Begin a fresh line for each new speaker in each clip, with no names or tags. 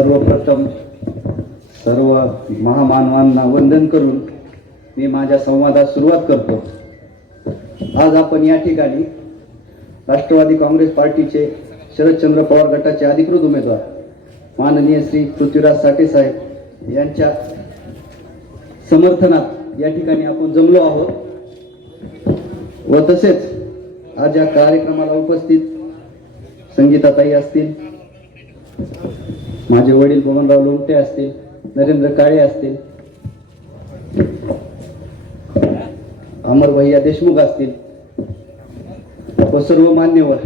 सर्वप्रथम सर्व महामानवांना वंदन करून मी माझ्या संवादास सुरुवात करतो. आज आपण या ठिकाणी राष्ट्रवादी काँग्रेस पार्टीचे शरदचंद्र पवार गटाचे अधिकृत उमेदवार माननीय श्री पृथ्वीराज साठे साहेब यांच्या समर्थनात या ठिकाणी आपण जमलो आहोत. व तसेच आज या कार्यक्रमाला उपस्थित संगीताताई असतील माझे वडील बबनराव लोमटे असतील नरेंद्र काळे असतील अमर भैया देशमुख असतील व सर्व मान्यवर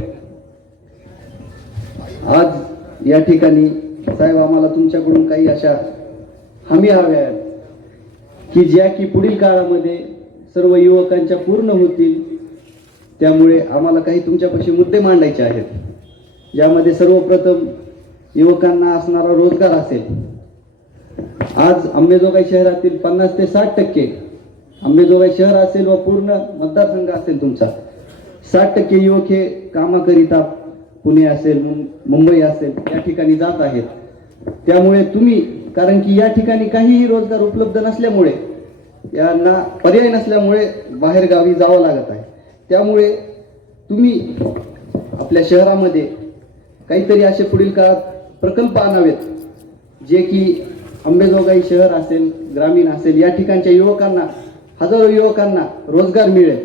आज या ठिकाणी साहेब आम्हाला तुमच्याकडून काही अशा हमी हव्या आहेत की ज्या की पुढील काळामध्ये सर्व युवकांच्या पूर्ण होतील. त्यामुळे आम्हाला काही तुमच्यापाशी मुद्दे मांडायचे आहेत. ज्यामध्ये सर्वप्रथम युवकांना असणारा रोजगार असेल. आज अंबेजोगाई शहरातील पन्नास ते साठ टक्के अंबेजोगाई शहर असेल व पूर्ण मतदारसंघ असेल तुमचा. साठ टक्के युवक हे कामाकरिता पुणे असेल मुंबई असेल या ठिकाणी जात आहेत. त्यामुळे तुम्ही कारण की या ठिकाणी काहीही रोजगार उपलब्ध नसल्यामुळे यांना पर्याय नसल्यामुळे बाहेर गावी जावं लागत आहे. त्यामुळे तुम्ही आपल्या शहरामध्ये काहीतरी असे पुढील काळात प्रकल्प आणावेत. जे की अंबेजोगाई शहर असेल ग्रामीण असेल या ठिकाणच्या युवकांना हजारो युवकांना रोजगार मिळेल.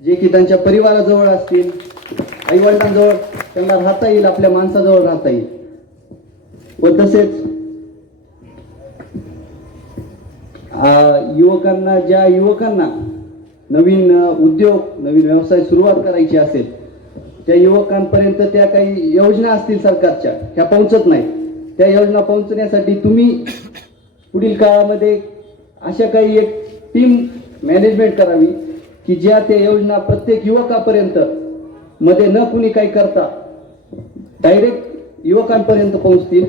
जे की त्यांच्या परिवाराजवळ असतील आईवडिलांजवळ त्यांना राहता येईल आपल्या माणसाजवळ राहता येईल. व तसेच युवकांना ज्या युवकांना नवीन उद्योग नवीन व्यवसाय सुरुवात करायची असेल त्या युवकांपर्यंत त्या काही योजना असतील सरकारच्या ह्या पोहोचत नाही त्या योजना पोहोचण्यासाठी तुम्ही पुढील काळामध्ये अशा काही एक टीम मॅनेजमेंट करावी की ज्या त्या योजना प्रत्येक युवकापर्यंत मध्ये न कुणी काही करता डायरेक्ट युवकांपर्यंत पोहोचतील.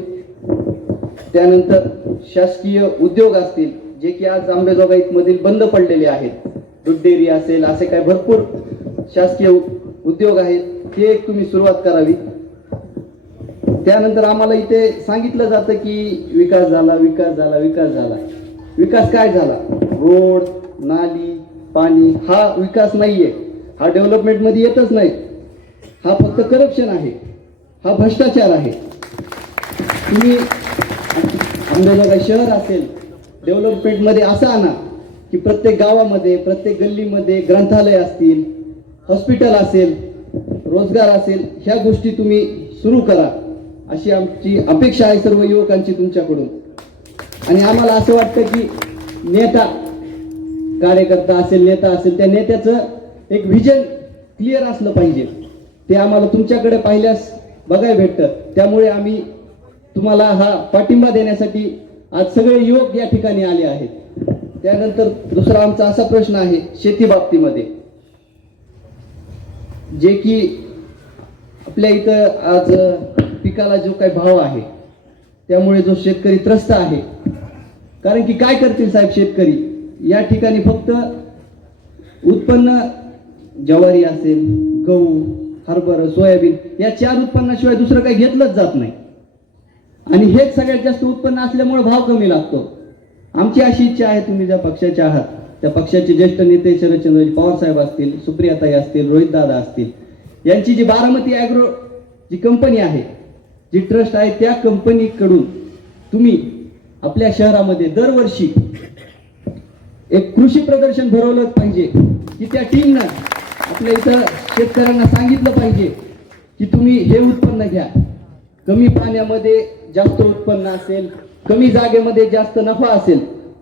त्यानंतर शासकीय उद्योग असतील जे की आज आंबेजोगाईत मधील बंद पडलेले आहेत. दूध डेअरी असेल असे काही भरपूर शासकीय उद्योग आहेत. ते एक तुम्ही सुरुवात करावी. त्यानंतर आम्हाला इथे सांगितलं जातं की विकास झाला विकास झाला विकास झाला. विकास काय झाला? रोड नाली पाणी हा विकास नाही आहे हा डेव्हलपमेंटमध्ये येतच नाही. हा फक्त करप्शन आहे. हा भ्रष्टाचार आहे. तुम्ही अंबेजोगाई शहर असेल डेव्हलपमेंटमध्ये असं आणा की प्रत्येक गावामध्ये प्रत्येक गल्लीमध्ये ग्रंथालय असतील हॉस्पिटल असेल रोजगार असेल ह्या गोष्टी तुम्ही सुरू करा. अशी आमची अपेक्षा आहे सर्व युवकांची तुमच्याकडून. आणि आम्हाला असं वाटतं की नेता कार्यकर्ता असेल नेता असेल त्या नेत्याचं एक व्हिजन क्लिअर असलं पाहिजे. ते आम्हाला तुमच्याकडे पाहिल्यास बघायला भेटतं. त्यामुळे आम्ही तुम्हाला हा पाठिंबा देण्यासाठी आज सगळे युवक या ठिकाणी आले आहेत. त्यानंतर दुसरा आमचा असा प्रश्न आहे शेती बाबतीमध्ये. जे की आपल्या इथं आज पिकाला जो काही भाव आहे त्यामुळे जो शेतकरी त्रस्त आहे कारण की काय करतील साहेब शेतकरी? या ठिकाणी फक्त उत्पन्न ज्वारी असेल गहू हरभरा सोयाबीन या चार उत्पन्नाशिवाय दुसरं काही घेतलंच जात नाही. आणि हेच सगळ्यात जास्त उत्पन्न असल्यामुळे भाव कमी लागतो. आमची अशी इच्छा आहे तुम्ही ज्या पक्षाच्या आहात त्या पक्षाचे ज्येष्ठ नेते शरदचंद्रजी पवार साहेब असतील सुप्रियाताई असतील रोहित दादा असतील यांची जी बारामती ॲग्रो जी कंपनी आहे जी ट्रस्ट आहे त्या कंपनीकडून तुम्ही आपल्या शहरामध्ये दरवर्षी एक कृषी प्रदर्शन भरवलं पाहिजे की त्या टीमनं आपल्या इथं शेतकऱ्यांना सांगितलं पाहिजे की तुम्ही हे उत्पन्न घ्या. कमी पाण्यामध्ये जास्त उत्पन्न असेल कमी जागेमध्ये जास्त नफा असेल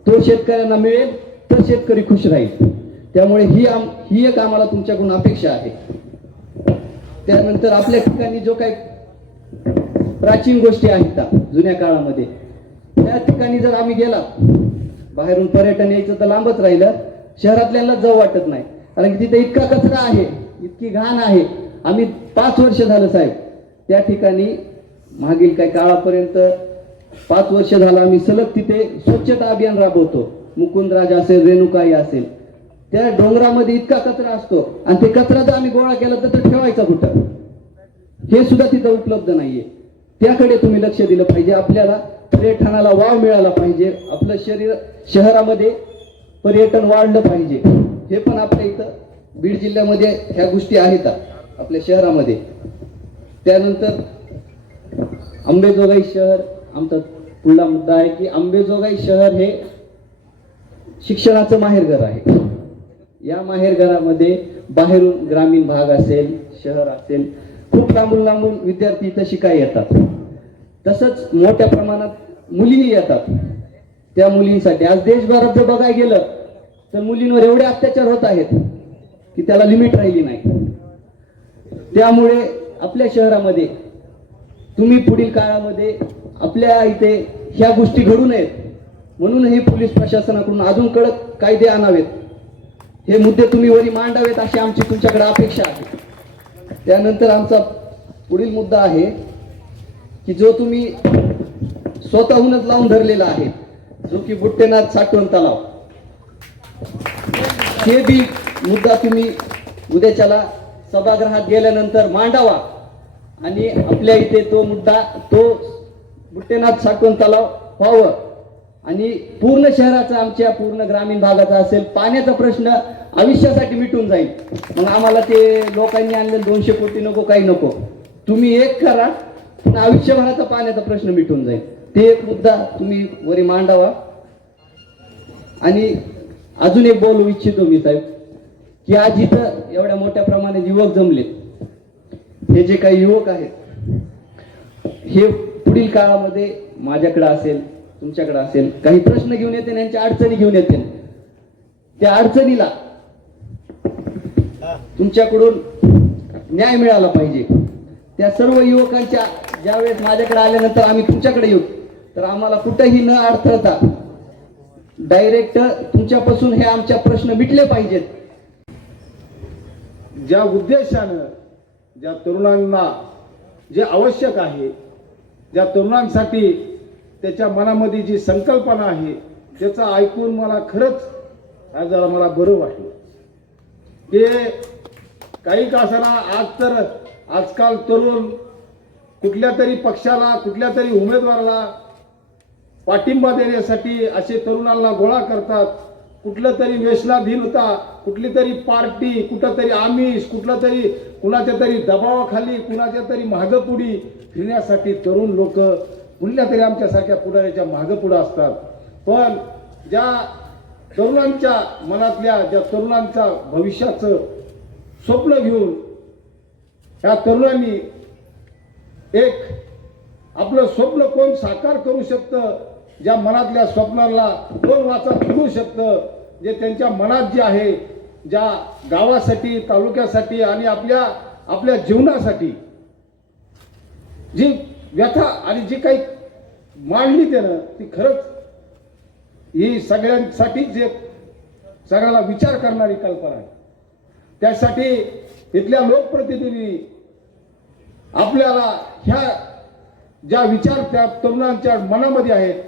तो शेतकऱ्यांना मिळेल तर शेतकरी खुश राहील. त्यामुळे ही आम ही एक आम्हाला तुमच्याकडून अपेक्षा आहे. त्यानंतर आपल्या ठिकाणी जो काही प्राचीन गोष्टी आहेत त्या जुन्या काळामध्ये त्या ठिकाणी जर आम्ही गेला बाहेरून पर्यटन यायचं तर लांबच राहिलं शहरातल्याला जाऊ वाटत नाही. कारण की तिथे इतका कचरा आहे इतकी घाण आहे. आम्ही पाच वर्ष झालं साहेब त्या ठिकाणी मागील काही काळापर्यंत पाच वर्ष झालं आम्ही सलग तिथे स्वच्छता अभियान राबवतो. मुकुंदराज असेल रेणुकाई असेल त्या डोंगरामध्ये इतका कचरा असतो आणि ते कचरा जर आम्ही गोळा केला तर तो ठेवायचा कुठं? हे सुद्धा तिथं उपलब्ध नाहीये. त्याकडे तुम्ही लक्ष दिलं पाहिजे. आपल्याला पर्यटनाला वाव मिळाला पाहिजे. आपलं शरीर शहरामध्ये पर्यटन वाढलं पाहिजे. हे पण आपल्या इथं बीड जिल्ह्यामध्ये ह्या गोष्टी आहेत. आपल्या शहरामध्ये. त्यानंतर आंबेजोगाई शहर आमचा पुढला मुद्दा आहे की आंबेजोगाई शहर हे शिक्षणाचं माहेरघर आहे. या माहेरघरामध्ये बाहेरून ग्रामीण भाग असेल शहर असेल खूप लांबून लांबून विद्यार्थी इथं शिकाय येतात. तसंच मोठ्या प्रमाणात मुलीही येतात. त्या मुलींसाठी आज देशभरात जर बघायला गेलं तर मुलींवर एवढे अत्याचार होत आहेत की त्याला लिमिट राहिली नाही. त्यामुळे आपल्या शहरामध्ये तुम्ही पुढील काळामध्ये आपल्या इथे ह्या गोष्टी घडू नयेत. म्हणूनही पोलीस प्रशासनाकडून अजून कडक कायदे आणावेत. हे मुद्दे तुम्ही वरी मांडावेत अशी आमची तुमच्याकडे अपेक्षा आहे. त्यानंतर आमचा पुढील मुद्दा आहे की जो तुम्ही स्वतःहूनच लावून धरलेला आहे जो की बुट्टेनाथ साठवण तलाव. हे बी मुद्दा तुम्ही उद्याच्याला सभागृहात गेल्यानंतर मांडावा. आणि आपल्या इथे तो मुद्दा तो बुट्टेनाथ साठवण तलाव व्हावं. आणि पूर्ण शहराचा आमच्या पूर्ण ग्रामीण भागाचा असेल पाण्याचा प्रश्न आयुष्यासाठी मिटून जाईल. मग आम्हाला ते लोकांनी आणलेले दोनशे कोटी नको काही नको. तुम्ही एक करा पण आयुष्यभराचा पाण्याचा प्रश्न मिटून जाईल. ते एक मुद्दा तुम्ही वरी मांडावा. आणि अजून एक बोलू इच्छितो मी साहेब की आज इथं एवढ्या मोठ्या प्रमाणात युवक जमलेत. हे जे काही युवक आहेत हे पुढील काळामध्ये माझ्याकडे असेल तुमच्याकडे असेल. काही प्रश्न घेऊन येते यांच्या अडचणी घेऊन येते. त्या अडचणीला तुमच्याकडून न्याय मिळाला पाहिजे. त्या सर्व युवकांच्या ज्यावेळेस माझ्याकडे आल्यानंतर आम्ही तुमच्याकडे येऊ. तर आम्हाला कुठेही न अडथळता डायरेक्ट तुमच्यापासून हे आमच्या प्रश्न मिटले पाहिजेत.
ज्या उद्देशानं ज्या तरुणांना जे आवश्यक आहे ज्या तरुणांसाठी त्याच्या मनामध्ये जी संकल्पना आहे त्याचं ऐकून मला खरंच आज जरा मला बरं वाटलं. ते काही का आज तर आजकाल तरुण कुठल्या तरी पक्षाला कुठल्या तरी उमेदवाराला पाठिंबा देण्यासाठी असे तरुणांना गोळा करतात. कुठलं तरी व्यसनाधीनता कुठली तरी पार्टी कुठं तरी आमिष कुठलं तरी कुणाच्या तरी दबावाखाली कुणाच्या तरी मागपुडी फिरण्यासाठी तरुण लोक कुठल्या तरी आमच्यासारख्या पुढाऱ्याच्या मागपुढं असतात. पण ज्या तरुणांच्या मनातल्या ज्या तरुणांच्या भविष्याचं स्वप्न घेऊन ह्या तरुणांनी एक आपलं स्वप्न कोण साकार करू शकतं ज्या मनातल्या स्वप्नाला कोण वाचा फिरू शकतं जे त्यांच्या मनात जे आहे ज्या गावासाठी तालुक्यासाठी आणि आपल्या आपल्या जीवनासाठी जी व्यथा आणि जी काही मांडली त्यानं ती खरंच ही सगळ्यांसाठीच एक सगळ्याला विचार करणारी कल्पना आहे. त्यासाठी इथल्या लोकप्रतिनिधी आपल्याला ह्या ज्या विचार त्या तरुणांच्या मनामध्ये आहेत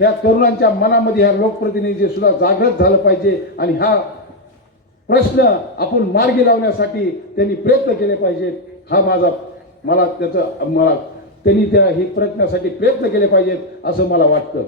त्या तरुणांच्या मनामध्ये ह्या लोकप्रतिनिधी सुद्धा जागृत झालं पाहिजे आणि हा प्रश्न आपण मार्गी लावण्यासाठी त्यांनी प्रयत्न केले पाहिजेत. हा माझा मला त्याचं मला त्यांनी त्या हे प्रयत्नासाठी प्रयत्न केले पाहिजेत असं मला वाटतं.